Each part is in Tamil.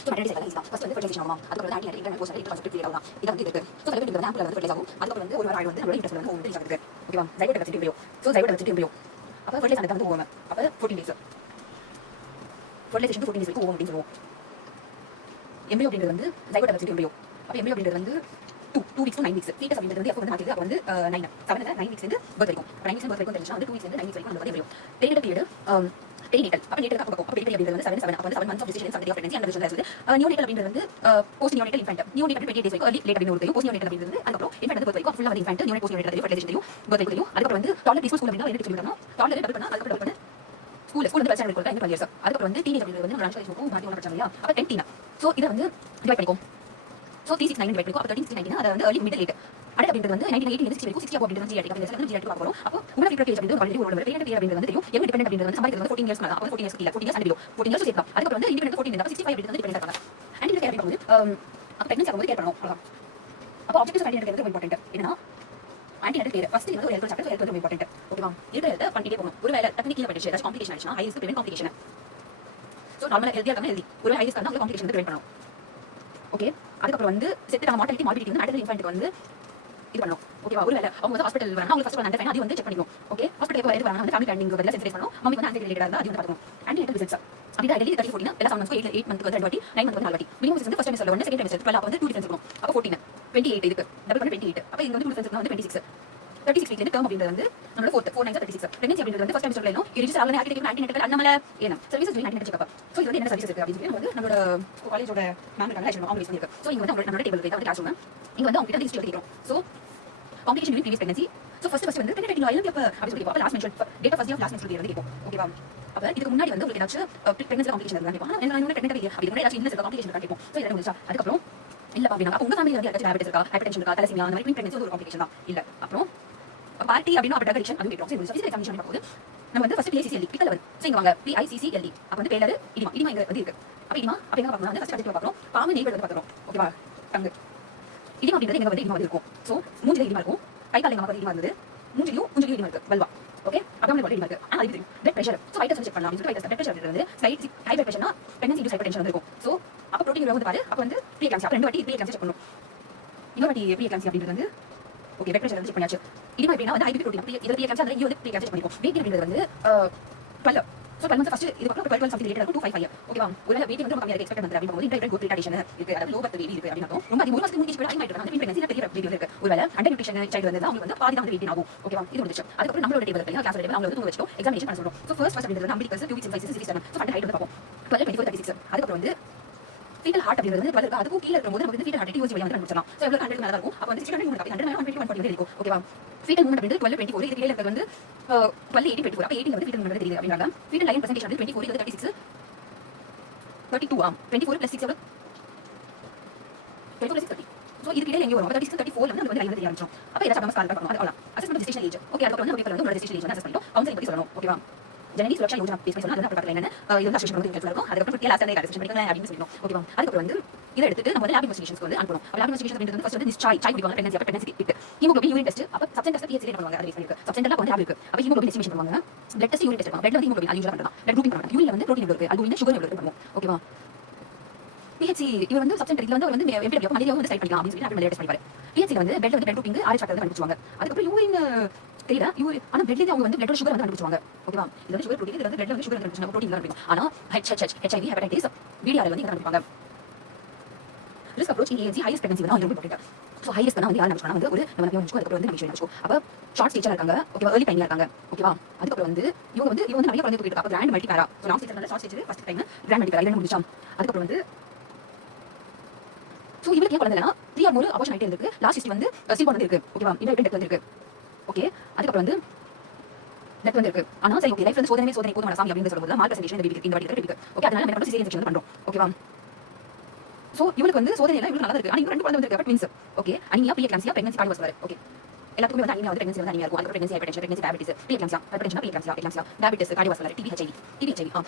ஸோ மெட்டர்னிட்டி சைக்கிள் தான் ஃபர்ஸ்ட் வந்து ஃபெர்டிலைசேஷன் ஆகும். அதுக்கப்புறம் anti internal post inter concept create ஆகும். இது வந்து இருக்கு. ஸோ ஃபெர்டிலைசேஷன் வந்து ஆம்பிள் வந்து ஃபெர்டிலைஸ் ஆகும். அதுக்கப்புறம் வந்து ஒரு வாரம் ஆயிடும் வந்து நம்மளோட இன்ட்ரெஸ்ட் வந்து ஓவம் இருக்கு. ஓகேவா? ஜைகோட் வச்சிட்டு எம்பிரியோ. ஸோ ஜைகோட் வச்சிட்டு எம்பிரியோ. அப்போ ஃபெர்டிலைஸ் ஆனது வந்து ஓவம். அப்போ 14 டேஸ். ஃபெர்டிலைசேஷன் 14 டேஸ்க்கு ஓவம் அப்படின்னு சொல்லுவோம். எம்பிரியோ அப்படிங்கிறது வந்து ஜைகோட் வச்சிட்டு எம்பிரியோ. அப்போ எம்பிரியோ அப்படிங்கிறது வந்து 2 weeks to 9 weeks. ஃபீட்டஸ் அப்படிங்கிறது வந்து எப்போ வந்து மாத்திருக்கு அப்போ வந்து 9 weeks இருந்து பர்த் வரைக்கும். 9 weeks பர்த் வரைக்கும் தெரிஞ்சுனா வந்து 2 weeks இருந்து 9 weeks வரைக்கும் அந்த எம்பிரியோ. பெரினேட்டல் பீரியட் பெரினேட்டல் அப்போ நேட்டல் அப்போ பெரினேட்டல் அப்படிங்கிறது வந்து 7 அப்போ வந்து 7 months of gestation and pregnancy and reproduction இருக்குது. நியோனேட்டல் அப்படிங்கிறது வந்து post neonatal infant. Neonatal 28 days வரைக்கும் early late அப்படின்னு ஒரு தெரியும். போஸ்ட் நியோனேட்டல் அப்படிங்கிறது அதுக்கப்புறம் இன்ஃபென்ட் வந்து பர்த் வரைக்கும் ஃபுல்லா வந்து இன்ஃபென்ட் நியோனேட் போஸ்ட் நியோனேட்டல் தெரியும் ஃபெர்டிலைசேஷன் தெரியும் பர்த் வரைக்கும் தெரியும். அதுக்கப்புறம் வந்து டாலர் ப்ரீ ஸ்கூல் அப்படினா என்ன சொல்லிருக்காங்க டாலர் டபுள் பண்ணா அதுக்கப்புறம் டபுள் பண்ண ஸ்கூல் வந்து பர்சனல் கொடுத்தா இந்த 12 years. அதுக்கப்புறம் வந்து டீனேஜ் அப்படிங்கிறது வந்து நம்ம ரன்ஸ் காலேஜ் போகும் பாதி ஒன்று படிச்சாங்க இல்லையா அப்போ 10 டீனா. ஸோ இதை வந்து டிவைட் பண்ணிக்கோ. ஸோ 3 6 9 டிவைட் பண்ணிக்கோ. அப்போ 13 16 19 அதை வந்து early middle late அடுத்து அப்படிங்கிறது வந்து 1980 60 வரைக்கும் 60 அப்போ அப்படிங்கிறது ஜிஆர்டி அப்படிங்கிறது ஜிஆர்டி பார்க்க போறோம். அப்போ உங்களோட ஃபியூச்சர் கேஸ் அப்படிங்கிறது ஒரு ஆல்ரெடி ஒரு பெரினேட்டல் பீரியட் அப்படிங்கிறது வந்து தெரியும். எங்க டிபெண்டன்ட் அப்படிங்கிறது வந்து சம்பாதிக்கிறது வந்து 14 years மேல. அப்போ 14 years இல்ல 14 years and below 14 years சேர்க்கலாம். அதுக்கப்புறம் வந்து இண்டிபெண்டன்ட் 14 இருந்தா 65 அப்படிங்கிறது வந்து டிபெண்டன்ட் இருக்காங்க. அண்ட் இந்த கேர் பண்ணும்போது அப்போ பிரெக்னன்சி ஆகும்போது கேர் பண்ணணும் அவ்வளவுதான். அப்போ ஆப்ஜெக்டிவ்ஸ் ஆஃப் ஆன்டிநேட்டல் கேர் ரொம்ப இம்பார்ட்டன்ட். என்னன்னா ஆன்டிநேட்டல் கேர் ஃபர்ஸ்ட் வந்து ஒரு ஹெல்த் சாப்டர் ஹெல்த் ரொம்ப இம்பார்ட்டன்ட். ஓகேவா? இருக்கிற ஹெல்த் பண்ணிட்டே போகணும். ஒருவேளை டக்குனு கீழே போயிடுச்சு ஏதாச்சும் காம்ப்ளிகேஷன் ஆயிடுச்சுனா high risk prevent complication. So நார்மலாக ஹெல்த்தியாக இருக்காங்க ஹெல்தி ஒரு ஹை ரிஸ்க் இருந்தால் அவங்க காம்ப்ளிகேஷன் வந்து பிரிவென்ட் பண்ணணும். ஓகே அதுக்கப்புறம் வந்து செத்துட்டாங்க மார்டாலிட்டி மார்பிலிட்டி வந்து அடுத்த இன்ஃபென்ட்டுக்கு வந்து இது பண்ணணும். ஓகேவா? ஒருவேளை அவங்க வந்து ஹாஸ்பிட்டல் வராங்க அவங்க ஃபர்ஸ்ட் வந்து அது வந்து செக் பண்ணிக்கணும். ஓகே ஹாஸ்பிட்டல் எது வராங்க வந்து ஃபேமிலி பிளானிங் பதிலாக சென்சிடைஸ் பண்ணணும். மம்மி வந்து ஆன்டி ரிலேட்டடாக இருந்தால் அது வந்து பார்க்கணும். ஆன்டிநேட்டல் விசிட்ஸ் அப்படின்னா டெய்லி 30 14 எல்லா 7 months 8 months வந்து 2 வாட்டி 9 months வந்து 4 வாட்டி மினிமம் வந்து ஃபர்ஸ்ட் டைம் சொல்லுவாங்க செகண்ட் டைம் 12 அப்போ வந்து 2 டிஃபரன்ஸ் இருக்கும். அப்போ 14 28 இதுக்கு டபுள் பண்ணி 28. அப்போ இங்க வந்து 2 டிஃபரன்ஸ் வந்து 26 36 வீக்ல டேர்ம் அப்படிங்கிறது வந்து நம்மளோட 4 9 36 பிரெக்னன்சி அப்படிங்கிறது வந்து ஃபர்ஸ்ட் டைம் சொல்லணும் இது ரிஜிஸ்டர் ஆகணும் ஆக்டிவேட் ஆன்டிநேட்டல் அன்னமல ஏனா services join antenatal checkup. So இது வந்து என்ன சர்வீசஸ் இருக்கு அப்படின்னு சொல்லி நம்ம வந்து நம்மளோட காலேஜோட மேம் இருக்காங்க ஆக்சுவலி அவங்க பண்ணிருக்கு. ஸோ இங்க வந்து நம்மளோட டேபிள் இருக்கு கிளாஸ் ரூம் இங்க வந்து அவங்க கிட்ட ஹிஸ்டரி கேட்கிறோம். So complication during previous pregnancy. So first வந்து penetrating oil எப்ப அப்படி சொல்லி பாப்பா last mention date of first of last mention வந்து கேட்கும். ஓகேவா? அப்ப இதுக்கு முன்னாடி வந்து உங்களுக்கு ஏதாச்சும் பிரெக்னன்சி காம்ப்ளிகேஷன் இருந்தா கேட்பாங்க. நான் இன்னும் பிரெக்னன்ட் இல்லையா அப்படி முன்னாடி ஏதாச்சும் இல்ல காம்ப்ளிகேஷன் இருக்கா கேட்கும். ஸோ இதெல்லாம் முடிச்சா அதுக்கப்புறம் இல்லப்பா அப்படின்னா அப்போ உங்க ஃபேமிலியில் வந்து ஏதாச்சும் டயபெட்டிஸ் இருக்கா ஹைப்பர்டென்ஷன் இருக்கா தலசீமியா அந்த மாதிரி பிரெக்னன்சி ஒரு காம்ப்ளிகேஷன் தான் இல்ல. அப்புறம் பார்ட்டி அப்படின்னா அப்படி அடிக்ஷன் அது கேட்கும். சரி ஃபிசிக்கல் எக்ஸாமினேஷன் பார்க்கும்போது நம்ம வந்து ஃபர்ஸ்ட் PICCLD கிட்ட லெவல் ஸோ இங்க வாங்க PICCLD அப்போ வந்து பேலர் இடிமா இடிமா இங்க வந்து இருக்கு. அப்ப இடிமா அப்ப எங்க பார்க்கணும் வந்து ஃபர்ஸ்ட் அடிச்சு பார்க்கணும் பாம்பு நெய்பர் வந்து பார்க்கறோம். ஓகேவா? டங்கு இடிமா அப்படிங்கிறது எங்க வந்து இடிமா இருக்கும். ஸோ மூஞ்சில இடிமா இருக்கும் கை கால் எங்க மாதிரி இடிமா இருந்தது மூஞ்சிலையும் இடிமா இருக்கு vulva. Okay abdominal body oedema இருக்கு. ஆனா அது தெரியும் blood pressure. So vitals check பண்ணலாம் அப்படின்னு சொல்லி பிளட் பிரஷர் வந்து ஸ்லைட் ஹை பிளட் பிரஷர்னா பிரெக்னன்சி இன்டியூஸ் ஹைப்பர்டென்ஷன் வந்து இருக்கும். ஸோ அப்போ ப்ரோட்டீன் வந்து பாரு அப்போ வந்து ப்ரீ எக்லாம்சி அப்போ 2 வாட்டி ப்ரீ எக்லாம்சி செக் பண்ணணும். இன்னொரு வாட்டி ப்ரீ எக்லாம்சி அப்படிங்கிறது வந்து ஓகே பிளட் பிரஷர் வந்து செக் பண்ணியாச்சு. இடிமா எப்படின்னா வந்து ஹைபி ப்ரோட்டீன் இதுல ப்ரீ எக்லாம்சி அந்த இது வந்து ப்ரீ எக்லாம்சி செக் பண்ணிக்கும். வெயிட் அப்படிங்கிறது வந்து 12 ஸோ 12 months ஃபர்ஸ்ட் இது பக்கம் 12 something ரிலேட்டட் 255. ஓகேவா? ஒருவேளை வெயிட் வந்து ரொம்ப கம்மியா இருக்கு எக்ஸ்பெக்ட் பண்றது அப்படின்னு போது இன்டர்கிரேட் growth retardation இருக்கு அதாவது லோ பர்த் வெயிட் இருக்கு அப்படின்னு அர்த்தம். ரொம்ப அதிகம் ஒரு மாசத்துக்கு முன்னாடி கூட அதிகமாயிட்டு இருக்காங்க அந்த பிரெக்னன்சி பெரிய வெயிட் இருக்கு. ஒருவேளை அண்டர் நியூட்ரிஷன் சைல்டு வந்து அவங்களுக்கு வந்து பாதி தான் வந்து வெயிட் ஆகும். ஓகேவா? இது முடிச்சு அதுக்கப்புறம் நம்மளோட டேபிள் இருக்கு கிளாஸ் டேபிள் அவங்க வந்து தூங்க வச்சுட்டோம் எக்ஸாமினேஷன் பண்ண சொல்றோம். ஸோ ஃபர்ஸ்ட் அப்படிங்கிறது வந்து அம்பிலிகஸ் 2 weeks and 5 6 7 ஸோ அந்த ஹைட் வந்து பார்ப்போம் 12 24 36. அதுக்கப்புறம் வந்து ஃபீட்டல் ஹார்ட் அப்படிங்கிறது வந்து 12 இருக்கு அதுக்கு கீழ இருக்கும்போது நமக்கு வந்து ஃபீட்டல் ஹார்ட் யூஸ் வழியா வந்து கண்டுபிடிச்சலாம். ஸோ எவ்வளவு 100 மேல இருக்கும் அப்போ வந்து 600 120 121 இருக்கும். ஓகேவா? ஃபீட்டல் மூவ்மெண்ட் அப்படிங்கிறது 12 24 இது கீழ இருக்கிறது வந்து 12 18 24 அப்போ 18 வந்து ஃபீட்டல் மூவ்மெண்ட் தெரியுது அப்படிங்கறாங்க. ஃபீட்டல் லைன் பெர்சன்டேஜ் வந்து 24 இது 36 32 24 plus 6 எவ்வளவு 24 plus 6 30. ஸோ இதுக்கு இடையில எங்க வரும் 36 34 வந்து நமக்கு வந்து லைன் தெரிய ஆரம்பிச்சோம். அப்போ ஏதாச்சும் நம்ம ஸ்கால் பார்க்கணும் அவ்வளவு அசஸ்மெண்ட் ஜெஸ்டேஷன் ஏஜ். ஓகே அதுக்கப்புறம் வந்து நம்ம வந்து ஜெஸ்டேஷன் ஏஜ் வந்து அசஸ் பண்ணிட்டோம் கவுன்சிலிங் பத்தி சொல்லணும். ஓகேவா? ஜனனி சுரக்ஷா யோஜனா பேஸ் பண்ணி சொல்லலாம். அதெல்லாம் என்னன்னா இது வந்து அசஸ்மெண்ட் வந்து இருக்கும். அதுக்கப்புறம் லாஸ்ட் டைம் அசஸ்மெண்ட் பண்ணிக்கலாம் அப்படின்னு சொல்லிடணும். ஓகேவா? அதுக்கப்புறம் வந்து இதை எடுத்துட்டு நம்ம வந்து லேப் இன்வெஸ்டிகேஷன்ஸ்க்கு வந்து அனுப்பணும். லேப் இன்வெஸ்டிகேஷன் அப்படிங்கிறது ஃபர்ஸ்ட் வந்து சாய் குடிப்பாங்க pregnancy kit haemoglobin urine test அப்போ சப்ஸ்டன்ஸ் டெஸ்ட் PHC பண்ணுவாங்க அது இருக்கு சப்ஸ்டன்ஸ்ல வந்து லேப் இருக்கு. அப்போ ஹீமோகுளோபின் எஸ்டிமேஷன் பண்ணுவாங்க பிளட் டெஸ்ட் யூரின் டெஸ்ட் பண்ணுவாங்க. பிளட் வந்து ஹீமோகுளோபின் அது யூஸ் பண்ணுவாங்க. பிளட் குரூப்பிங் பண்ணுவாங்க. யூரின்ல வந்து புரோட்டீன் எவ்வளவு இருக்கு அல்புமின் சுகர் எவ்வளவு இருக்கு பண்ணுவோம். ஓகேவா? PHC இவர் வந்து சப்ஸ்டன்ஸ் இதுல வந்து எப்படி மலேரியா வந்து ஸ்டைல் பண்ணிக்கலாம் அப்படின்னு சொல்லி நம்ம டெஸ்ட் பண்ணிப்பாரு. PHC வந்து பிளட்ல வந்து பிளட் குரூப்பிங் ஆர்எச் ஃபேக்டர் கண்டுபிடிச்சுவாங்க. அதுக்கப்புறம் யூரின் தெரியல ஆனா பிளட்ல அவங்க வந்து பிளட் சுகர் வந்து கண்டுபிடிச்சுவாங்க. ஓகேவா? இது வந்து சுகர் புரோட்டீன் இது வந்து பிளட்ல வந்து சுகர் கண்டுபிடிச்சாங்க புரோட்டீன் தான் இருக்கும். ஆனா HIV ஹெப்படைட்டிஸ் VDR வந்து கண்டுபிடிப்பாங்க. Risk approach in age highest pregnancy வந்து ரொம்ப இம்பார்ட்டன்ட். ஸோ ஹை ரிஸ்க் வந்து யார் நினைச்சுக்கணும் வந்து ஒரு நம்ம நினைச்சுக்கோ அதுக்கப்புறம் வந்து நம்ம நினைச்சுக்கோ அப்போ ஷார்ட் ஸ்டேஜாக இருக்காங்க. ஓகேவா? ஏர்லி டைம்ல இருக்காங்க. ஓகேவா? அதுக்கப்புறம் வந்து இவங்க வந்து நிறைய குழந்தை தூக்கிட்டு அப்போ grand multipara so last stage short stage first time grand multipara இரண்டு முடிச்சோம். அதுக்கப்புறம் வந்து ஸோ இவருக்கு ஏன் குழந்தை இல்லைனா 3 or more அபார்ஷன் ஆகிட்டே இருக்கு. லாஸ்ட் ஸ்டேஜ் வந்து ஸ்டில் வந்து இருக்கு. ஓகேவா? இந்த டெத் வந்து இருக்கு. ஓகே அதுக்கப்புறம் வந்து டெத் வந்து இருக்கு. ஆனால் சரி ஓகே லைஃப் வந்து சோதனை போதுமான சாமி அப்படின்னு சொல்லும்போது மார்க் பர்சன்டேஜ் இந்த பேபிக்கு இந்த வாட்டி இருக்கு. ஓகே அதனால நம்ம சிசேரியன் செக்ஷன் பண்றோம். ஓகேவா? ஸோ இவளுக்கு வந்து சோதனை எல்லாம் இவளுக்கு நல்லா இருக்கு. ஆனால் இவங்க 2 குழந்தை வந்து twins. Okay anaemia pre eclampsia pregnancy cardiovascular. Okay எல்லாத்துக்குமே வந்து அனிமியா வந்து பிரெக்னன்சி வந்து அனிமியா இருக்கும். அதுக்கு pregnancy hypertension pregnancy diabetes pre eclampsia hypertension pre eclampsia diabetes cardiovascular TB HIV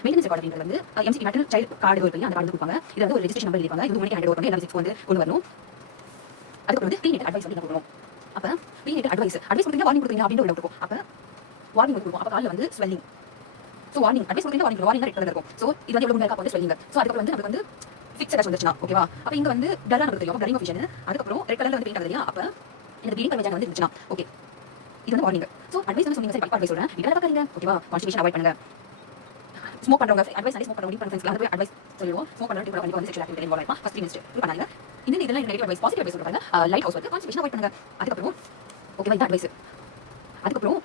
maintenance record அப்படிங்கிறது வந்து MCP மெட்டல் சைல்ட் கார்டு இருக்கு அந்த கார்டு கொடுப்பாங்க. இது வந்து ஒரு ரெஜிஸ்ட்ரேஷன் நம்பர் எழுதிப்பாங்க. இது உங்களுக்கு ஹேண்ட் ஓவர் பண்ணி எல்லா விசிட்ஸ் வந்து கொண்டு வரணும். அதுக்கப்புறம் வந்து ப்ரீநேட்டல் அட்வைஸ் வந்து கொடுக்கணும். அப்போ ப்ரீநேட்டல் அட்வைஸ் கொடுத்தீங்க வார்னிங் கொடுத்தீங்க அப்படின்னு ஒரு டவுட் இருக்கும். அப்போ வார்னிங் கொடுப்போம். அப்போ காலில் வந்து ஸ்வெல்லிங் ஸோ வார்னிங் அட்வைஸ் கொடுத்தீங்க வார்னிங் ரெட் கலர் இருக்கும். ஸோ இது வந்து எவ்வளோ முன்னாடி வந்து ஸ்வெல்லிங். ஸோ அதுக்கப்புறம் வந்து நமக்கு வந்து ஃபிக்ஸ் டச் வந்துச்சுனா ஓகேவா. அப்ப இங்க வந்து பிளரா நமக்கு தெரியும். அப்ப பிளரிங் ஆப்ஷன் அதுக்கு அப்புறம் ரெட் கலர்ல வந்து பெயிண்ட் ஆகுது இல்லையா. அப்ப இந்த ப்ளீடிங் பர்வேஜ் வந்து இருந்துச்சுனா ஓகே இது வந்து வார்னிங். சோ அட்வைஸ் வந்து சொன்னீங்க சரி பைப்பா அட்வைஸ் சொல்றேன். இதெல்லாம் பாக்காதீங்க ஓகேவா. கான்ஸ்டிபேஷன் அவாய்ட் பண்ணுங்க. ஸ்மோக் பண்றவங்க அட்வைஸ் ஸ்மோக் பண்றவங்க பண்ண ஃப்ரெண்ட்ஸ்க்கு அது அட்வைஸ் சொல்லுவோம். ஸ்மோக் பண்றவங்க கண்டிப்பா வந்து செக்ஷுவல் ஆக்டிவிட்டி இன்வால்வ் ஆயிடும். ஃபர்ஸ்ட் 3 மினிட்ஸ் பண்ணாங்க. இதெல்லாம் நெகட்டிவ் அட்வைஸ். பாசிட்டிவ் அட்வைஸ் சொல்றாங்க. லைட் ஹவுஸ் வந்து கான்ஸ்டிபேஷன் அவாய்ட் பண்ணுங்க. அதுக்கு அப்புறம் ஓகேவா இந்த அட்வைஸ். அதுக்கு அப்புறம்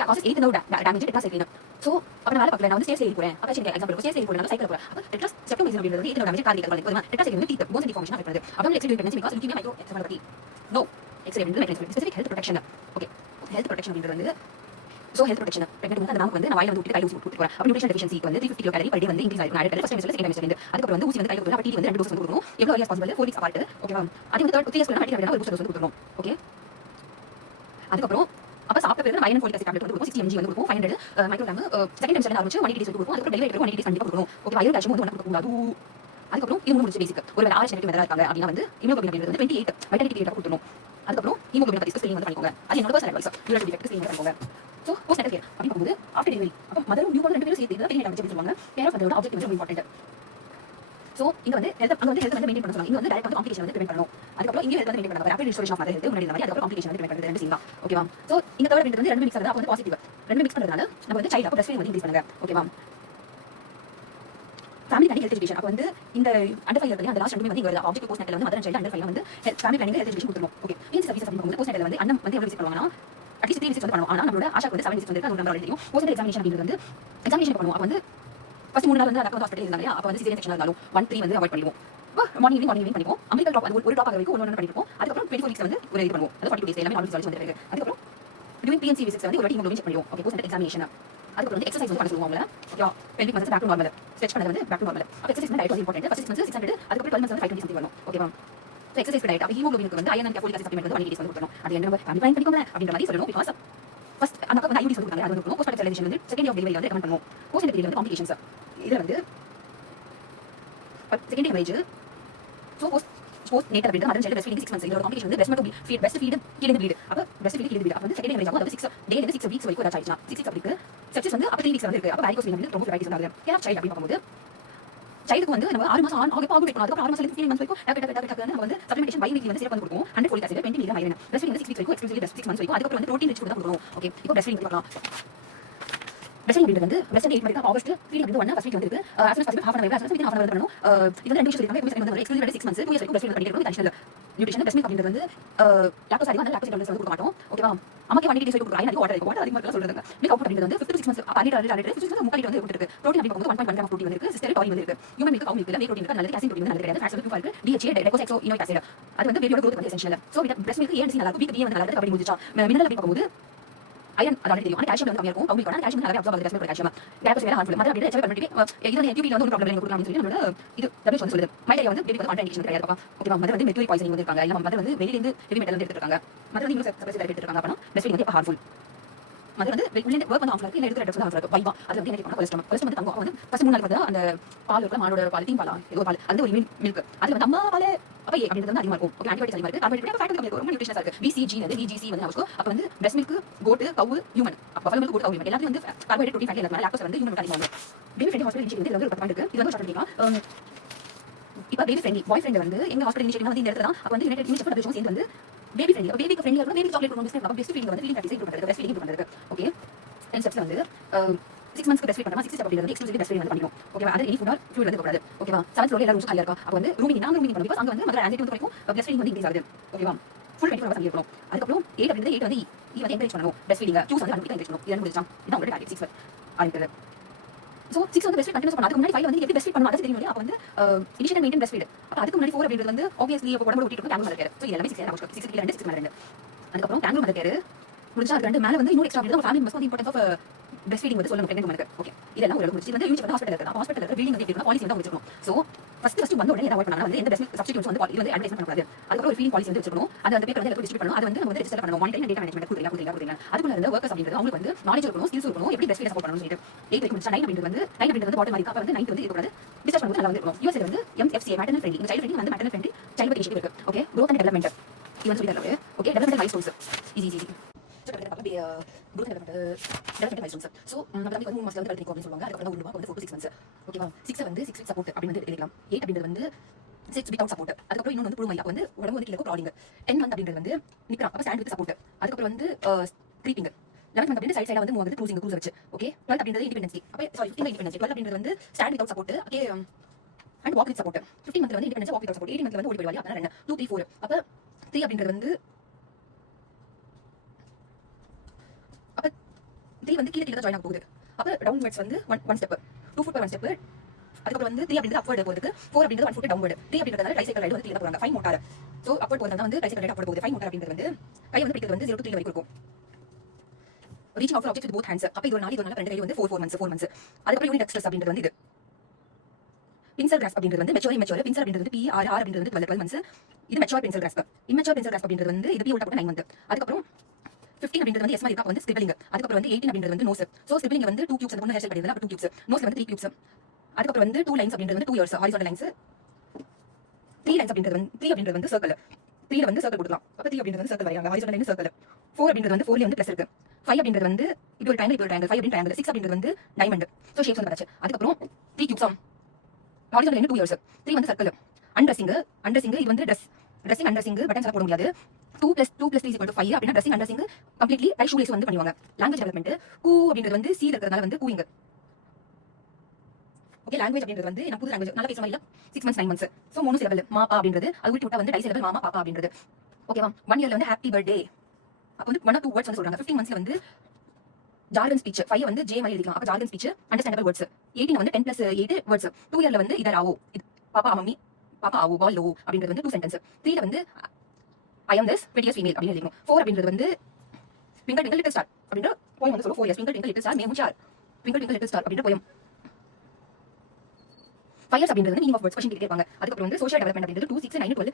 causes 8 no damage tetracycline. So அப்ப நான் வேலை பார்க்கல. நான் வந்து ஸ்டேஜ் ஏறி போறேன். அப்ப சரி எக்ஸாம்பிள் ஸ்டேஜ் ஏறி போறேன். நான் சைக்கிள் போறேன். அப்ப டெட்ரா செப்டம் மெஷின் அப்படிங்கிறது 8 நோ டேமேஜ் கார்டியக் வந்து டெட்ரா சைக்கிள் வந்து டீத் போன்ஸ் டிஃபார்மேஷன் அஃபெக்ட் பண்ணுது. அப்ப x-ray pregnancy because leukemia micro encephalopathy. No x-ray வந்து mechanism specific health protection. Okay health protection அப்படிங்கிறது வந்து சோ ஹெல்த் ப்ரொடெக்ஷன் பிரெக்னன்ட் வந்து நமக்கு வந்து நான் வாயில வந்து ஊத்தி கையில ஊசி போட்டு போறேன். அப்ப நியூட்ரிஷன் டெஃபிஷியன்சி வந்து 350 கிலோ கேலரி பர் டே வந்து இன்க்ரீஸ் ஆயிருக்கு. நான் ஃபர்ஸ்ட் டைம் செகண்ட் டைம் அதுக்கு அப்புறம் வந்து ஊசி வந்து கையில ஊத்தி அப்ப டிடி வந்து 2 டோஸ் வந்து கொடுக்கணும். எவ்வளவு ஏரியாஸ் பாசிபிள் 4 வீக்ஸ் அபார்ட் ஓகேவா. அதே வந்து 3 இயர்ஸ்க்கு நான் டிடி ஒரு பூஸ்டர் டோஸ் வந்து கொடுக்கணும். ஓகே அதுக்கு அப்புறம் அப்ப சாப்பிட்ட பிறகு அயன் ஃபோலிக் ஆசிட் டேப்லெட் வந்து 60 mg வந்து கொடுப்போம். 500 மைக்ரோகிராம் செகண்ட் டைம் செகண்ட் ஆரம்பிச்சு 180 டேஸ் கொடுப்போம். அதுக்கு டெலிவரி எடுத்து 180 டேஸ் கண்டிப்பா கொடுக்கணும். ஓகே அயன் கால்சியம் வந்து கொடுக்க கூடாது. அதுக்கு அப்புறம் இது முடிஞ்சு பேசிக் ஒருவேளை ஆர்எச் நெகட்டிவ் மெத்தடா இருக்காங்க அப்படினா வந்து ஹீமோகுளோபின் அப்படிங்கிறது வந்து 28 வைட்டமின் D கொடுக்கணும். அதுக்கு அப்புறம் ஹீமோகுளோபின் பத்தி ஸ்கிரீனிங் வந்து பண்ணிக்கோங்க. அது என்னோட personal advice. Ural defect screening பண்ணிக்கோங்க. சோ போஸ்ட் நெட்டல் கேர் அப்படி போகும்போது ஆஃப்டர் டெலிவரி அப்ப மதரும் நியூ பார்ன் ரெண்டு பேரும் சேர்த்து இத பெரிய டேமேஜ் சொல்லுவாங்க. கேர் ஆஃப் அதோட ஆப்ஜெக்ட் வந்து இம்பார்ட்டன்ட். சோ இங்க வந்து ஹெல்த் அங்க வந்து ஹெல்த் வந்து மெயின்டெய்ன் பண்ண சொல்றாங்க. இங்க வந்து டைரக்ட் வந்து காம்ப்ளிகேஷன் வந்து பிரிவென்ட் பண்ணனும். அதுக்கு அப்புறம் இங்க ஹெல்த் வந்து மெயின்டெய்ன் பண்ணணும். Rapid restoration of mother health முன்னாடி மாதிரி அதுக்கு அப்புறம் காம்ப்ளிகேஷன் வந்து பிரிவென்ட் பண்றது ரெண்டு சீன் தான். ஓகேவா. சோ இந்த தேர்ட் பாயிண்ட் வந்து ரெண்டு மிக்ஸ் ஆகுது. அப்ப வந்து பாசிட்டிவ் ரெண்டு மிக்ஸ் பண்றதுனால நம்ம வந்து சைல்ட் அப்ப பிரஸ்ட் ஃபீடிங் வந்து இன்க்ரீஸ் பண்ணுங்க. ஓகேவா. ஃபேமிலி பிளானிங் ஹெல்த் எஜுகேஷன் அப்ப வந்து இந்த அண்டர் 5 இருக்கு அந்த லாஸ்ட் ரெண்டுமே வந்து இங்க வருது. ஆப்ஜெக்ட் போஸ்ட் நெட்டல் வந்து மதர் அண்ட் சைல்ட் அண்டர் 5 வந்து ஃபேமிலி பிளானிங் ஹெல்த் எஜுகேஷன் கொடுத்துறோம். ஓகே மீன்ஸ் சர்வீஸ் அப்படி போஸ்ட் நெட்டல் வந்து அண்ணன் வந்து எவ்வளவு விசிட் பண்ணுவாங்கன்னா அட்லீஸ்ட் 3 விசிட் வந்து பண்ணுவோம். ஆனா நம்மளோட ஆஷாக்கு வந்து 7 விசிட் வந்து அது ஒரு நம்பர் தெரியும். போஸ்ட் எக்ஸாமினேஷன் அப்படிங்கிறது வந்து எக்ஸாமினேஷன் பண்ணுவோம். அப்ப வந்து ஃபர்ஸ்ட் 3 நாள் வந்து டாக்டர் ஹாஸ்பிடல் இருந்தாங்க. அப்ப வந்து சிசேரியன் செக்ஷன் இருந்தாலும் 1 3 வந்து அவாய்ட் பண்ணிடுவோம். மார்னிங் ஈவினிங் பண்ணிப்போம். அமெரிக்கன் டாப் ஒரு டாப் ஆக வரைக்கும் ஒன்னு பண்ணிப்போம். அதுக்கு அப்புறம் 24 வீக்ஸ் வந்து ஒரு இது பண்ணுவோம். அது 42 டேஸ் எல்லாமே நார்மல் ரிசல்ட்ஸ் வந்து இருக்கு. அதுக்கு அப்புறம் during PNC visits வந்து ஒரு வாட்டி ஹீமோகுளோபின் செக் பண்ணுவோம். ஓகே போஸ்ட் எக்ஸாமினேஷன் அதுக்கு அப்புறம் வந்து எக்சர்சைஸ் வந்து பண்ண சொல்லுவாங்க. Okay pelvic muscles back to normal stretch பண்ணது வந்து பேக் டு நார்மல். அப்ப எக்சர்சைஸ் வந்து டயட் இம்பார்ட்டன்ட். ஃபர்ஸ்ட் 6 மந்த்ஸ் 600 அதுக்கு அப்புறம் 12 மந்த்ஸ் வந்து 520 சம்திங் வரணும். ஓகேவா. சோ எக்சர்சைஸ் டயட் அப்ப ஹீமோகுளோபினுக்கு வந்து iron and folic acid supplement வந்து 180 டேஸ் வந்து கொடுக்கணும். அது என்ன ஃபேமிலி பிளான் பண்ணிக்கோங்க அப்படின்ற மாதிரி சொல்லணும். பிகாஸ் ஃபர்ஸ்ட் அந்த வந்து ஐயூடி சொல்லுவாங்க. அது வந்து போஸ்ட் ஸ்டெரிலைசேஷன் வந்து செகண்ட் ஆஃப் டெலிவரி வந்து ரெக்கமெண்ட் பண்ணுவோம். போஸ்ட் டெலிவரி வந்து காம்ப்ளிகேஷன்ஸ் இதுல வந்து second haemorrhage so postnatal அப்படிங்கிறது mother child breast feeding 6 months இதோட காம்ப்ளிகேஷன் வந்து பிரஸ்ட் ஃபீட் கீழே ப்ளீட் அப்ப பிரஸ்ட் ஃபீட் கீழே ப்ளீட் அப்ப வந்து செகண்ட் ஹெமரேஜ் ஆகும். அது 6 டேல இருந்து 6 வீக்ஸ் வரைக்கும் ஏதாச்சும் ஆயிடுச்சுனா 6 வீக்ஸ் அப்படிக்கு செப்சிஸ் வந்து அப்ப 3 வீக்ஸ் வந்து இருக்கு. அப்ப வாரிகோஸ் வந்து ரொம்ப வெரைட்டிஸ் வந்து கேர் ஆஃப் சைல்ட் அப்படி பார்க்கும்போது சைல்டுக்கு வந்து நம்ம 6 மாசம் ஆக பாகு வைக்கணும். அதுக்கு 6 மாசம் 3 மந்த்ஸ் வரைக்கும் டாக்டர் நம்ம வந்து சப்ளிமெண்டேஷன் பை வீக்லி வந்து சிரப் வந்து கொடுப்போம். 100 folic acid 20 mg iron breast feeding வந்து 6 வீக்ஸ் வரைக்கும் எக்ஸ்க்ளூசிவ்லி பிரஸ்ட் 6 மந்த்ஸ் வரைக்கும் அதுக்கு அப்புறம் வந்து புரோட்டீன் ரிச் ஃபுட் தான் கொடுக்கணும். ஓகே இப்போ பிரஸ்ட் ஃபீடிங் பார்க்கலாம். பிரஸ்ட் ஃபீடிங் வந்து பிரஸ்ட் 8 மந்த்ஸ் ஆகஸ்ட் ஃபீடிங் வந்து 1 ஃபர்ஸ்ட் வீக் வந்து as soon as possible half an hour as soon as half an hour பண்ணனும். இது வந்து ரெண்டு விஷயம் இருக்காங்க. இப்போ வந்து எக்ஸ்க்ளூசிவ் 6 மந்த்ஸ் 2 இயர்ஸ் வரைக்கும் பிரஸ்ட் ஃபீடிங் பண்ணிட்டு இருக்கணும். அடிஷனல் நியூட்ரிஷன் பிரஸ்ட் மில்க் அப்படிங்கிறது வந்து லாக்டோஸ் அதிகமா லாக்டோஸ் இன்டாலரன்ஸ் வந்து கொடுக்க மாட்டோம். ஓகேவா. அம்மாக்கு 1 டேஸ் வரைக்கும் கொடுக்குறோம். ஐயன் அதிக வாட்டர் அதிகமா இருக்க சொல்றாங்க. மில்க் அவுட் அப்படிங்கிறது வந்து 5 to 6 மந்த்ஸ் அப்ப அடிட் 6 மந்த்ஸ் முக்கால் லிட்டர் வந்து இருக்கு. புரோட்டீன் அப்படி பார்க்கும்போது 1.1 கிராம் புரோட்டீன் வந்து இருக்கு. சிஸ்டர் டாயின் வந்து இருக்கு. ஹியூமன் மில்க் கவு மில்க்ல வே புரோட்டீன் இருக்கு. நல்லது ஆசிட் புரோட்டீன் நல்லது கிடையாது. ஃபேட்ஸ் வந்து இருக்கு. DHA டெகோசெக்சோ இனோயிக் ஆசிட் அது வந்து பேபியோட growth வந்து எசென்ஷியல். சோ பிரஸ்ட் மில்க் ஏன் நல்லா இருக்கும். வீக் வந்து நல்லா இருக்கு. அப்படி முடிஞ்சா மினரல் அப்படி பார்க்கும்போது ஐரன் அதாவது தெரியும். ஆனா கால்சியம் வந்து கம்மியா இருக்கும். கவு மில்க் கால்சியம் நல்லா அப்சார்ப் ஆகுது. பிரஸ்ட் மில்க் கால்சியம் கேப்ஸ் வேற ஹார்ம்ஃபுல் மதர் அப்படியே எச்ஐவி பண்ணிட்டு இது வந்து டியூபில வந்து ஒரு ப்ராப்ளம் எனக்கு கொடுக்கலாம் சொல்லி நம்மளோட இது டபிள்யூ வந்து சொல்லுது. மைலேரியா வந்து பேபிக்கு வந்து கான்ட்ராண்டிகேஷன் கிடையாது. ஓகேவா. மதர் வந்து மெர்க்குரி பாய்சனிங் வந்து இருக்காங்க. இல்ல மதர் வந்து வெளியில இருந்து ஹெவி மெட்டல் வந்து எடுத்துட்டு இருக்காங்க. மதர் வந்து இன்னும் சப்ரஸ் எடுத்துட்டு இருக்காங்க. அப்பனா பிரஸ்ட் ஃபீடிங் வந்து ஹார்ம்ஃபுல். மதர் வந்து வெளியில வர்க் பண்ண ஆஃப்ல இல்ல எடுத்து ரெட்ஸ் வந்து ஆஃப்ல வைவா அது வந்து என்ன பண்ணா கொலஸ்ட்ரால் வந்து தங்கம் வந்து ஃபர்ஸ்ட் 3 நாள் வந்து அந்த பால் இருக்குல மாடோட பால் தீம் பால் ஏதோ பால் அது ஒரு மில்க் அது வந்து அம்மா பால் அப்ப ஏ அப்படிங்கிறது வந்து அதிகமா இருக்கும். ஓகே ஆன்டிபயோட்டிக்ஸ் அதிகமா இருக்கு. கார்போஹைட்ரேட் ஃபேட் கம்மியா இருக்கும். ரொம்ப நியூட்ரிஷனஸா இருக்கு. BCG வந்து VGC வந்து நமக்கு அப்ப வந்து பிரஸ்ட் மில்க் கோட் கவு ஹியூமன் அப்ப பஃபலோ மில்க் கோட் கவு ஹியூமன் எல்லாத்தையும் வந்து கார்போஹைட்ரேட் புரோட்டீன் ஃபேட் எல்லாமே லாக்டோஸ் வந்து ஹியூமன் அதிகமா இருக்கும். பேபி ஃப்ரெண்ட்லி ஹாஸ்பிடல் இனிஷியேட்டிவ் வந்து ஒரு 10 பாயிண்ட் இருக்கு. இது வந்து ஷார்ட் பண்ணிக்கலாம். இப்போ பேபி ஃப்ரெண்ட்லி பாய் ஃப்ரெண்ட் வந்து எங்க ஹாஸ்பிடல் இனிஷியேட்டிவ் வந்து இந்த இடத்துல தான் அப்ப வந்து யுனைடெட் யூனிசெஃப் டபிள்யூஹெச்ஓ சேர்ந்து வந்து பேபி ஃப்ரெண்ட்லி பேபிக்கு ஃப்ரெண்ட்லியா இருக்கும். பேபிக்கு சாக்லேட் கொடுக்கணும். அப்ப பிரஸ்ட் ஃபீடிங் வந்து ஃபீடிங் ப்ராக்டிஸ் இம்ப்ரூவ் பண்றது பிரஸ்ட் ஃபீடிங் இம்ப்ரூவ் பண்றது. ஓகே 10 ஸ்டெப்ஸ் வந்து 6 மந்த்ஸ்க்கு பிரஸ்ட் ஃபீட் பண்ணா 6 ஸ்டெப் அப்படிங்கிறது எக்ஸ்க்ளூசிவ் பிரஸ்ட் ஃபீடிங் வந்து பண்ணிடும். ஓகேவா. அது எனி ஃபுட் ஆர் ஃப்ளூயிட் வந்து கூடாது. ஓகேவா. 7th ஃப்ளோர்ல எல்லா ரூம்ஸ் காலியா இருக்கா. அப்ப வந்து ரூமிங் நாங்க ரூமிங் பண்ணுவோம். அங்க வந்து மதர் ஆன்சிட்டி வந்து வரைக்கும் பிரஸ்ட் ஃபீடிங் வந்து இன்க்ரீஸ் ஆகுது. ஓகேவா. ஃபுல் 24 ஹவர்ஸ் இருக்கணும். அதுக்கு அப்புறம் 8 அப்படிங்கிறது 8 வந்து ஈ வந்து என்கரேஜ் பண்ணனும். பிரஸ்ட் ஃபீடிங் ஜூஸ் வந்து கண்டிப்பா என்கரேஜ் பண்ணனும். இது முடிஞ்சா இதான் உங்களோட டார்கெட் 6 ஆரம்பிக்கிறது. சோ 6 வந்து பிரஸ்ட் ஃபீட் கண்டினியூஸ் பண்ணனும். அதுக்கு முன்னாடி 5 வந்து எப்படி பிரஸ்ட் ஃபீட் பண்ணனும் அது தெரியும் இல்லையா. அப்ப வந்து இனிஷியல் மெயின்டெய்ன் பிரஸ்ட் ஃபீட். அப்ப அதுக்கு முன்னாடி 4 அப்படிங்கிறது வந்து ஆப்வியஸ்லி அப்ப உடம்பு ஊட்டிட்டு கேங்கல் மதர் கேர். சோ எல்லாமே 6 நமக்கு 6 கீழ 2 6 மேல 2 அதுக்கு அப்புறம் கேங்கல் மதர் கேர் முடிஞ்சா அது ரெண்டு மேல வந்து இன்னும் எக்ஸ்ட்ரா அப்படிங்கிறது ஃபேமிலி மெம்பர்ஸ் வந்து இம்பார்ட்டன்ஸ் ஆஃப் பிரஸ்ட் ஃபீடிங் வந்து சொல்லணும். பிரெக்னன்ட் உமனுக்கு ஓகே இதெல்லாம் ஒரு முடிச்சு வந்து யூனிசெஃப் ஹாஸ்பிடல் இருக்கு. ஹாஸ்பிடல்ல இருக்க பில்டிங் வந்து எப்படி பாலிசி வந்து வச்சிருக்கணும். சோ ஃபர்ஸ்ட் வந்த உடனே என்ன அவாய்ட் பண்ணலாம் வந்து எந்த பிரஸ்ட் சப்ஸ்டிட்யூட்ஸ் வந்து இது வந்து அட்வைஸ் பண்ணக்கூடாது. அதுக்கு ஒரு ஃபீடிங் பாலிசி வந்து வச்சிருக்கணும். அது அந்த பேப்பர் வந்து எல்லாரும் டிஸ்ட்ரிபியூட் பண்ணனும். அது வந்து நம்ம வந்து ரெஜிஸ்டர் பண்ணனும். மானிட்டரிங் டேட்டா மேனேஜ்மென்ட் கொடுத்தீங்க. அதுக்குள்ள இருந்த வர்க்கர்ஸ் அப்படிங்கிறது அவங்களுக்கு வந்து நாலேஜ் இருக்கணும், ஸ்கில்ஸ் இருக்கணும், எப்படி பிரஸ்ட் ஃபீட் சப்போர்ட் பண்ணனும்னு சொல்லிட்டு 8 வரைக்கும் முடிச்சா 9 அப்படிங்கிறது பாட்டம் மாதிரி அப்ப வந்து 9th வந்து இது கூடாது டிஸ்கஸ் பண்ணும்போது நல்லா வந்து இருக்கும். யுஎஸ்ஏ வந்து MFCA மேட்டர்னல் ஃப்ரெண்ட்லி இந்த சைல்ட் ஃப்ரெண்ட்லி வந்து மேட்டர்னல் ஃப்ரெண்ட்லி சைல்ட் பத்தி இனிஷியேட்டிவ் இருக்கு. ஓகே growth and development இது வந்து சொல்லி தரது. Okay development milestones easy so growth and development milestones. So நம்ம தம்பி வந்து 3 மாசத்துல வந்து வளர்த்திருக்கோம் அப்படின்னு சொல்லுவாங்க. அதுக்கப்புறம் ஒரு ரூபா வந்து 4 to 6 months. ஓகேவா 6 வந்து 6 week support அப்படின்னு வந்து எழுதிக்கலாம். 8 அப்படின்றது வந்து 6 without support. அதுக்கப்புறம் இன்னொன்று வந்து புழுமை, அப்போ வந்து உடம்பு வந்து கீழே crawling. 10 month அப்படின்றது வந்து நிற்கிறான், அப்போ ஸ்டாண்ட் வித் சப்போர்ட். அதுக்கப்புறம் வந்து creeping. 11 month அப்படின்றது சைட் சைடாக வந்து மூவ் ஆகுது, க்ரூஸ் வச்சு. ஓகே 12 அப்படின்றது இண்டிபெண்டன்சி, அப்போ சாரி 15 இண்டிபெண்டன்சி. 12 அப்படின்றது வந்து stand without support. Okay and walk with support. 15 month வந்து independence, walk with support. 18 month வந்து ஓடி போயிடுவாங்க, அப்போ 2 3 4. அப்போ 3 அப்படின்றது வந்து அப்போ 3 வந்து கீழே கீழே ஜாயின் ஆக போகுது. அப்போ டவுன்வர்ட்ஸ் வந்து 1 ஸ்டெப், 2 foot per 1 ஸ்டெப். அதுக்கப்புறம் வந்து 3 அப்படின்றது அப்வர்ட் போகிறதுக்கு, 4 அப்படின்றது 1 foot டவுன்வர்ட். 3 அப்படின்றதால ட்ரைசைக்கிள் ரைடு வந்து கீழே போறாங்க, 5 மோட்டார். ஸோ அப்வர்ட் போகிறதா வந்து ட்ரைசைக்கிள் ரைடு அப்வர்ட் போகுது. 5 மோட்டார் அப்படின்றது வந்து கை வந்து பிடிக்கிறது வந்து 0 to 3 வரைக்கும் இருக்கும். Reaching of object with both hands. அப்போ இது ஒரு 4 ரெண்டு கை வந்து 4 months. அதுக்கப்புறம் யூனிட் எக்ஸ்ட்ரஸ் அப்படின்றது வந்து இது. பின்சல் கிராஸ்ப் அப்படின்றது வந்து மெச்சூர். பின்சல் அப்படின்றது வந்து PR அப்படின்றது வந்து 12 months. இது மெச்சூர் பின்சல் கிராஸ்ப். இம்மெச்சூர் பின்சல் கிராஸ்ப் அப்படின்றது வந்து இது P உள்ள போட்டு 9 months. அதுக்கப்புறம் 15 அப்படின்றது வந்து எஸ் மாதிரி இருக்கா வந்து ஸ்கிரிப்லிங். அதுக்கப்புறம் வந்து 18 அப்படின்றது வந்து நோஸ். ஸோ ஸ்கிரிப்லிங் வந்து 2 cubes, அந்த பொண்ணு ஹேர் ஸ்டைல் பண்ணிருந்தா அப்போ 2 cubes. நோஸ்ல வந்து 3 cubes. அதுக்கப்புறம் வந்து 2 lines அப்படின்றது வந்து 2 years ஹாரிசான்டல் லைன்ஸ். 3 lines அப்படின்றது வந்து 3 அப்படின்றது வந்து சர்க்கிள். 3ல வந்து சர்க்கிள் கொடுக்கலாம், அப்போ 3 அப்படின்றது வந்து சர்க்கிள் வரையாங்க, ஹாரிசான்டல் லைன் சர்க்கிள். 4 அப்படின்றது வந்து 4ல வந்து ப்ளஸ் இருக்கு. 5 அப்படின்றது வந்து இது ஒரு ட்ரையாங்கிள், இது ஒரு ட்ரையாங்கிள். 5 அப்படின்னு ட்ரையாங்கிள். 6 அப்படின்றது வந்து டைமண்ட். ஸோ ஷேப்ஸ் வந்து பார்த்தாச்சு. அதுக்கப்புறம் 3 cubes ஹாரிசான்டல் லைன் 2 years. 3 வந்து சர்க்கிள். அண்டர்சிங் இது வந்து ட்ரெஸ்ஸிங் அண்டர்சிங் பட்டன்ஸ் எல்லாம் போட முடியாது. 2 + 2 + 3 = 5 அப்படின்னா dressing undressing completely tie shoe lace வந்து பண்ணுவாங்க. லாங்குவேஜ் டெவலப்மெண்ட் கூ அப்படின்றது வந்து சி இருக்கிறதுனால வந்து கூயிங். ஓகே லாங்குவேஜ் அப்படின்றது வந்து நான் புது லாங்குவேஜ் நல்லா பேசுற மாதிரி 6 months 9 months. So monosyllable மாப்பா அப்படின்றது, அது விட்டு விட்டா வந்து டை சிலபிள் மாமா பாப்பா அப்படின்றது. ஓகேவா 1 yearல வந்து ஹாப்பி பர்த்டே, அப்போ வந்து 1 or 2 words வந்து சொல்றாங்க. 15 monthsல வந்து ஜார்கன் ஸ்பீச். 5 வந்து ஜே மாதிரி எழுதிக்கலாம், அப்போ ஜார்கன் ஸ்பீச் அண்டர்ஸ்டாண்டபிள் வேர்ட்ஸ். 18 வந்து 10 + 8 வேர்ட்ஸ். 2 yearல வந்து இதர் ஆவோ, பாப்பா மம்மி, பாப்பா ஆவோ, பால் லோ அப்படின்றது வந்து 2 சென்டென்ஸ். 3ல வந்து I am this 20 years female அப்படின்னு எழுதிக்கணும். 4 அப்படின்றது வந்து ட்விங்கிள் ட்விங்கிள் லிட்டில் ஸ்டார் அப்படின்ற போயம் வந்து சொல்லும். 4 years twinkle twinkle little star மேமும் sir twinkle twinkle little star அப்படின்ற போயம். 5 years அப்படின்றது வந்து மீனிங் ஆஃப் வேர்ட்ஸ் கொஸ்டின் கேட்டே இருப்பாங்க. அதுக்கப்புறம் வந்து சோஷியல் டெவலப்மெண்ட் அப்படின்றது 2 6 9 12.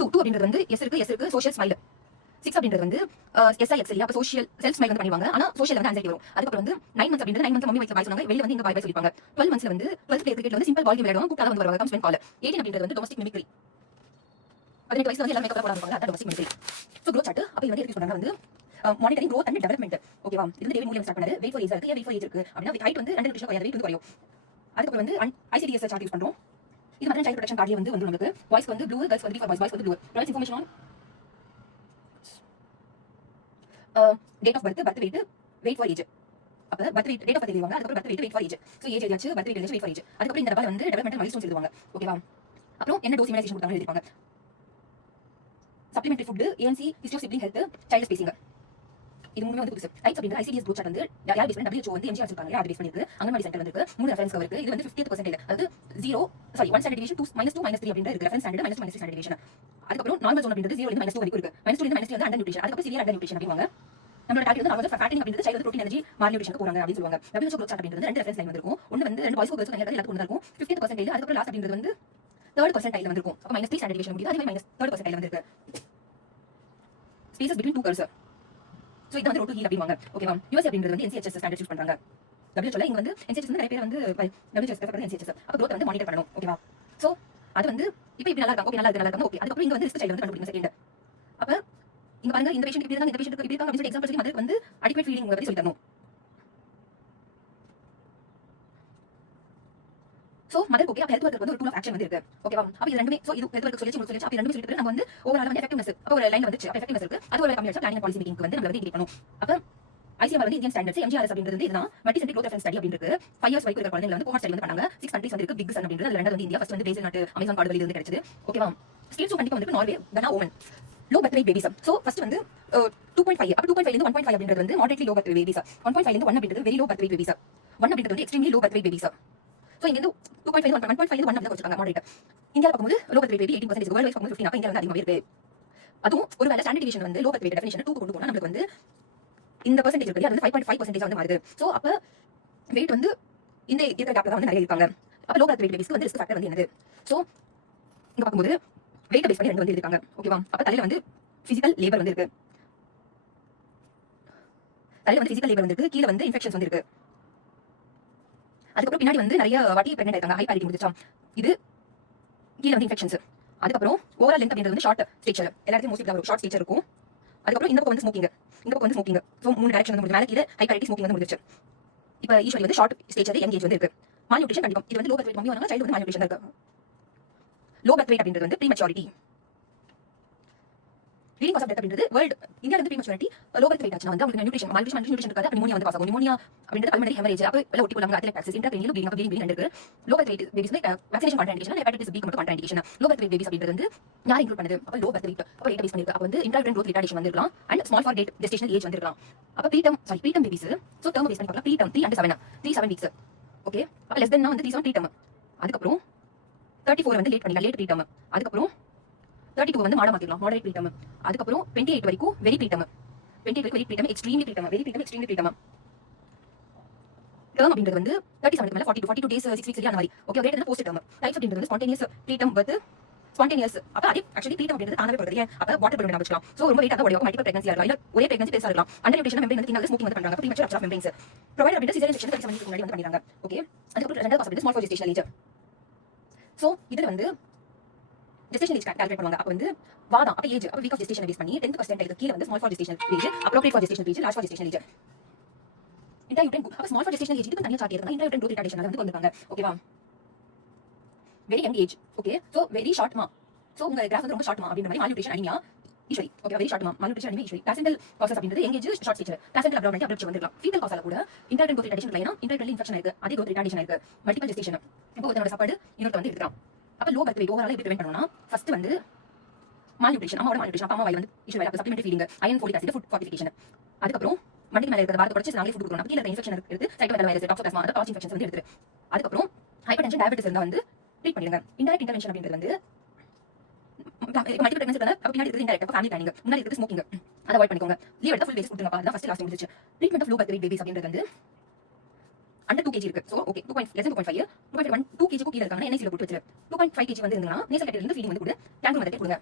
2 அப்படின்றது வந்து எஸ் இருக்கு சோஷியல் ஸ்மைல். 6 அப்படின்றது வந்து SIX இல்லையா, அப்போ சோஷியல் செல்ஃப் ஸ்மைல் வந்து பண்ணுவாங்க, ஆனால் சோஷியல் வந்து ஆன்சைட்டி வரும். அதுக்கப்புறம் வந்து 9 months அப்படின்றது 9 months மம்மி வயசுல பாய் சொன்னாங்க, வெளில வந்து இங்க பாய் சொல்லிப்பாங்க. 12 monthsல வந்து 12th கிரிக்கெட்ல வந்து சிம்பிள் பால் கேம் விளையாடுவாங்க, கூப்பிட்டா வந்து வருவாங்க, கம்ஸ் வென் கால். 18 அப்படின்றது வந்து டொமஸ்டிக் மிமிக்ரி. 18 வயசுல வந்து எல்லாரும் மேக்கப் போட ஆரம்பிப்பாங்க, அதான் domestic mimicry. So growth chart அப்போ இது வந்து எதுக்கு சொல்றாங்க வந்து மானிட்டரிங் க்ரோத் அண்ட் டெவலப்மெண்ட். ஓகேவா இது வந்து டேவிட் மூலியம் ஸ்டார்ட் பண்ணாரு. வெயிட் ஃபார் ஏஜ் இருக்கு, வெயிட் ஃபார் ஏஜ் இருக்கு அப்படின்னா ஹைட் வந்து 2 நிமிஷம் குறையாது, வெயிட் வந்து குறையும். அதுக்கப்புறம் வந்து ICDS சார்ட் யூஸ் பண்றோம். இது மாதிரி சைல்ட் ப்ரொடெக்ஷன் கார்டிலே வந்து நமக்கு வாய்ஸ் வந்து ப்ளூ, கேர்ள்ஸ் வந்து ஃபார் பாய்ஸ் வந்து blue. Provides information on date of birth, birth weight for age. அப்போ birth weight date of birth எழுதுவாங்க, அதுக்கப்புறம் birth weight for age. So age எழுதியாச்சு, பர்த் வெயிட் எழுதியாச்சு, வெயிட் ஃபார் ஏஜ். அதுக்கப்புறம் இந்த டபால் வந்து டெவலப்மெண்டல் மைல்ஸ்டோன்ஸ் எழுதுவாங்க. ஓகேவா அப்புறம் என்ன டோஸ் இம்யூனைசேஷன் கொடுத்தாங்க எழுதிருப்பாங்க. Supplementary food, ANC, history of sibling health, child spacing. இது மூணுமே வந்து புதுசு. டைப்ஸ் அப்படின்ற ICDS க்ரோத் சார்ட் வந்து யார் பேஸ் பண்ணி WHO வந்து MGR வச்சிருக்காங்க, அது பேஸ் பண்ணிருக்கு. அங்கன்வாடி சென்டர் வந்து இருக்கு, 3 ரெஃபரன்ஸ் கவர் இருக்கு. இது வந்து 50th percentile, அதாவது 1 standard deviation, 2 - 3 அப்படின்ற இருக்கு. Reference standard -2 -3 standard deviation. அதுக்கப்புறம் நார்மல் ஜோன் அப்படின்றது 0 -2 வரைக்கும் இருக்கு. -2 -3 வந்து அண்டர் நியூட்ரிஷன், அதுக்கப்புறம் சிவியர் அண்டர் நியூட்ரிஷன் அப்படிவாங்க. நம்மளோட டார்கெட் வந்து நார்மல் ஃபேட்டிங் அப்படின்றது சைல்ட் வந்து ப்ரோட்டீன் எனர்ஜி மால் நியூட்ரிஷனுக்கு போறாங்க அப்படின்னு சொல்லுவாங்க. WHO க்ரோத் சார்ட் அப்படின்றது 2 ரெஃபரன்ஸ் லைன் வந்திருக்கும். ஒன்னு வந்து 2 பாய்ஸ் கேர்ள்ஸ் எல்லாத்துக்கும் ஒன்று இருக்கும் 50th percentile. அதுக்கப்புறம் லாஸ்ட் அப்படின்றது வந்து 3rd percentile வந்திருக்கும். அப்போ -3 standard deviation முடியுது, அதே மாதிரி -3rd percentile வந்திருக்கு. Spaces between 2 curves. ஸோ இது வந்து ரோட் டு ஹீல் அப்படிவாங்க. ஓகேவா US அப்படின்றது வந்து NCHS ஸ்டாண்டர்ட் யூஸ் பண்றாங்க. WHO இங்க வந்து NCHS வந்து நிறைய பேர் வந்து WHS வந்து NCHS. அப்போ க்ரோத் வந்து மானிட்டர் பண்ணணும். ஓகேவா ஸோ அது வந்து இப்போ இப்படி நல்லா இருக்காங்க, ஓகே நல்லா இருக்காங்க, ஓகே. அதுக்கப்புறம் இங்க வந்து ரிஸ்க் சைல்டு வந்து கண்டுபிடிங்க செகண்ட். அப்போ இங்க பாருங்க இந்த பேஷண்ட் இப்படி இருக்காங்க, இந்த பேஷண்ட் இப்படி இருக்காங்க அப்படின்னு எக்ஸாம்பிள் சொல்லி அதுக்கு வந்து அடிக்வேட் ஃபீடிங் பத்தி சொல்லி தரணும். சோ மதர் ஓகே, அப்ப ஹெல்த் ஒர்க்கர் வந்து ஒரு டூல் ஆஃப் ஆக்ஷன் வந்து இருக்கு. ஓகேவா அப்ப இது ரெண்டுமே சோ இது ஹெல்த் ஒர்க்கர் சொல்லிச்சு உங்களுக்கு சொல்லிச்சு, அப்ப ரெண்டுமே சொல்லிட்டு நம்ம வந்து ஓவரால் வந்து எஃபெக்டிவ்னஸ் அப்ப ஒரு லைன் வந்துச்சு, அப்ப எஃபெக்டிவ்னஸ் இருக்கு. அது ஒரு கம்மியா பிளானிங் பாலிசி மீட்டிங்க்கு வந்து நம்ம வந்து இன்கிரீட் பண்ணும். அப்ப ICMR வந்து இந்தியன் ஸ்டாண்டர்ட்ஸ் MGRS அப்படின்றது இதுதான் multi centre growth reference study அப்படின்னு இருக்கு. 5 years வரைக்கும் இருக்கிற குழந்தைகளை வந்து கோஹார்ட் ஸ்டடி வந்து பண்ணாங்க. 6 countries வந்து இருக்கு. பிக் சன் அப்படின்றது அதுல ரெண்டாவது வந்து இந்தியா, ஃபர்ஸ்ட் வந்து பிரேசில் நாட்டு அமேசான் காடு வெளியில இருந்து கிடைச்சது. ஓகேவா ஸ்டேட்ஸ் கண்டிப்பா வந்து நார்வே, கனா, Oman. Low birth weight babies. So first வந்து 2.5 அப்ப 2.5 இருந்து 1.5 அப்படின்றது வந்து moderately low birth weight babies. 1.5 இருந்து 1 அப்படின்றது very low birth weight babies. 1 அப்படின்றது வந்து extremely low birth weight babies. So இங்க வந்து 2.5 1.5 1 அப்படி வச்சிருக்காங்க மாடரேட். இந்தியால பார்க்கும்போது low birth weight baby 18%, world wise பார்க்கும்போது 15. அப்ப இந்தியால வந்து அதிகமா இருக்கு. அதுவும் ஒருவேளை ஸ்டாண்டர்ட் டிவிஷன் வந்து லோ பர்த் வெயிட் டெஃபினிஷன் 2 கொண்டு போனா நமக்கு வந்து இந்த பெர்சன்டேஜ் இருக்கு, அது வந்து 5.5% வந்து மாறுது. சோ அப்ப வெயிட் வந்து இந்த இருக்கிற கேப்ல தான் வந்து நிறைய இருக்காங்க. அப்ப லோ பர்த் வெயிட் பேபிஸ்க்கு வந்து ரிஸ்க் ஃபேக்டர் வந்து என்னது? சோ இங்க பார்க்கும்போது வெயிட் பேஸ் பண்ணி ரெண்டு வந்து இருக்காங்க. ஓகேவா அப்ப தலையில வந்து பிசிக்கல் லேபர் வந்து இருக்கு, தலையில வந்து பிசிக்கல் லேபர் வந்து இருக்கு, கீழ வந்து இன்ஃபெக்ஷன்ஸ் வந்து இருக்கு. அதுக்கப்புறம் பின்னாடி வந்து நிறைய வாட்டி பிரெக்னன்ட் ஆயிருக்காங்க, ஹை பாரிட்டி முடிச்சா. இது கீழ வந்து இன்ஃபெக்ஷன்ஸ். அதுக்கப்புறம் ஓவரால் லென்த் அப்படின்றது வந்து ஷார்ட் ஸ்டேச்சர், எல்லாத்தையும் மோஸ்ட்லி வரும் ஷார்ட் ஸ்டேச்சர் இருக்கும். அதுக்கப்புறம் இந்த பக்கம் வந்து ஸ்மோக்கிங், இந்த பக்கம் வந்து ஸ்மோக்கிங். ஸோ 3 டைரக்ஷன் வந்து முடிஞ்சு மேலே கீழே ஹை குவாலிட்டி ஸ்மோக்கிங் வந்து முடிஞ்சிச்சு. இப்போ ஈஸ்வரி வந்து ஷார்ட் ஸ்டேஜ் யங் ஏஜ் வந்து இருக்கு. மால் நியூட்ரிஷன் கண்டிப்பா இது வந்து லோ பர்த் வெயிட் மம்மி வந்தாங்க, சைல்டு வந்து மால் நியூட்ரிஷன் இருக்கு. லோ பர்த் வெயிட் அப்படின்றது வந்து prematurity. Leading cause of death அப்படின்றது வேர்ல்ட் இந்தியால வந்து ப்ரீமெச்சூரிட்டி லோ பர்த் வெயிட் ஆச்சுனா வந்து உங்களுக்கு நியூட்ரிஷன் நியூட்ரிஷன் இருக்காது, நிமோனியா வந்து காஸ் ஆகும். நிமோனியா அப்படின்றது பல்மனரி ஹெமரேஜ், அப்ப எல்லாம் ஒட்டி போலாங்க. அத்லெட் ஆக்சிஸ் இன்ட்ராக்ரேனியல் ப்ளீடிங் ப்ளீடிங் இருக்கு. லோ பர்த் வெயிட் பேபிஸ் வந்து வேக்சினேஷன் கான்ட்ராண்டிகேஷன், ஹெப்படைட்டிஸ் பி மட்டும் contraindication. Low birth weight babies அப்படின்றது வந்து யார் இன்க்ளூட் பண்ணுது? அப்ப லோ பர்த் வெயிட் அப்ப ரேட் பேஸ் பண்ணிருக்கு. அப்ப வந்து இன்ட்ராக்ரேன் growth retardation வந்திருக்கலாம் and small for date gestational age வந்திருக்கலாம். அப்ப preterm babies so term base பண்ணி பார்க்கலாம். Preterm 3 and 7 3-7 weeks. ஓகே, அப்ப லெஸ் தென் வந்து 3-7 ப்ரீடம். அதுக்கப்புறம் 34 வந்து லேட் பண்ணிடலாம், லேட் ப்ரீடம். அதுக்கப்புறம் 32 வந்து மாட மாத்திரலாம், மாடரேட் ப்ரீடம். அதுக்கப்புறம் 28 வரைக்கும் வெரி ப்ரீடம். 28 வரைக்கும் very preterm, extremely preterm, very preterm, extremely preterm. Term அப்படின்றது வந்து 37 மேல 42 டேஸ் 6 வீக்ஸ் அந்த மாதிரி. ஓகே, ரேட் வந்து போஸ்ட் டர்ம். டைப்ஸ் அப்படின்றது ஸ்பான்டேனியஸ் ப்ரீடம் பர்த், ஸ்பான்டேனியஸ். அப்ப அதே ஆக்சுவலி ப்ரீடம் அப்படின்றது தானவே போறது. ஏன்? அப்ப வாட்டர் பலூன் வச்சுக்கலாம். சோ ரொம்ப வெயிட் ஆக உடையும், மல்டிபிள் பிரெக்னன்சியா இருக்கலாம், இல்ல ஒரே பிரெக்னன்சி பெருசா இருக்கலாம். அண்டர் நியூட்ரிஷன் மெம்பரேன் வந்து ஸ்மோக்கிங் வந்து பண்றாங்க, ப்ரீமெச்சூர் அப்சர்வ் மெம்பரேன்ஸ் ப்ரொவைட் அப்படின்றது சிசேரியன் செக்ஷன் 37 வீக்ஸ் முன்னாடி வந்து பண்ணிடுறாங்க. ஓகே, அதுக்கப்புறம் ரெண்டாவது காஸ் வந்து small for gestational age. So இதுல வந்து ஜெஸ்டேஷன் ஏஜ் கால்குலேட் பண்ணுவாங்க. அப்ப வந்து வாதம் அப்ப ஏஜ் அப்ப வீக் ஆஃப் ஜெஸ்டேஷன் பேஸ் பண்ணி 10th பர்சன்டைல் கீழ வந்து small for gestational age, appropriate for gestational age, large for gestational age. Intrauterine அப்ப ஸ்மால் ஃபார் ஜெஸ்டேஷனல் ஏஜ் இது தனியா சார்ட் எடுத்தா இன்ட்ராயூட்ரைன் growth retardation வந்து கொண்டுறாங்க. ஓகேவா, very young age. Okay, so very short மா. சோ உங்க கிராஃப் வந்து ரொம்ப ஷார்ட் மா அப்படின்ற மாதிரி மால்நியூட்ரிஷன் அனிமியா ஈஸ்வரி. ஓகே, வெரி ஷார்ட் மா மால்நியூட்ரிஷன் அனிமியா ஈஸ்வரி. பிளாசென்டல் காசஸ் அப்படின்றது young age short stage, placental abdominal அப்படியே வந்துடலாம். ஃபீட்டல் காசால கூட இன்ட்ராயூட்ரைன் growth retardation இல்லைனா இன்ட்ராயூட்ரைன் இன்ஃபெக்ஷன் இருக்கு, அதே growth retardation இருக்கு, மல்டிபிள் ஜெஸ்டேஷன். இப்போ ஒருத்தனோட சாப்பாடு இன்னொருத்த வந்து எடுக்கலாம். அப்ப லோ பர்த் வெயிட் ஓவரால் எப்படி பிரிவென்ட் பண்ணனும்னா ஃபர்ஸ்ட் வந்து மால்நியூட்ரிஷன், அம்மாவோட மால்நியூட்ரிஷன், அப்பா அம்மா வாயில வந்து ஈஸ்வரி அப்ப supplementary feeding, iron folic acid, food fortification. அதுக்கப்புறம் மண்டிக்கு மேல இருக்கிற வாரத்தை குறைச்சு நாங்களே ஃபுட் கொடுக்கணும். கீழ இன்ஃபெக்ஷன் எடுத்து சைட்டோமெகல் வைரஸ், டாக்ஸோபிளாஸ்மா அந்த கிராஸ் இன்ஃபெக்ஷன்ஸ் வந்து எடுத்து. அதுக்கப்புறம் ஹைப்பர்டென்ஷன் டயபெட்டிஸ் இருந்தா வந்து ட்ரீட் பண்ணிடுங்க. இன்டைரக்ட் இன்டர்வென்ஷன் அப்படின்றது வந்து மல்டிபிள் பிரெக்னன்சி இருந்தா அப்ப பின்னாடி இருக்கிறது இன்டைரக்ட், ஃபேமிலி பிளானிங், முன்னாடி இருக்கிறது ஸ்மோக்கிங், அதை அவாய்ட் பண்ணிக்கோங்க. லீவ் எடுத்தா ஃபுல் பேஸ் கொடுத்துருங்க. அதான் ஃபர்ஸ்ட் லாஸ்ட் முடிஞ்சிச்சு. Treatment of low birth weight babies அப்படின்றது வந்து under 2 kg இருக்கு. சோ ஓகே, 2.5 2.1 2 kg க்கு கீழ இருக்காங்க NIC ல போட்டு வச்சிரு. 2.5 kg வந்து இருந்தா நேசல் கட்டில இருந்து ஃபீடிங் வந்து கொடு, டேங்க் மெத்தட் கொடுங்க.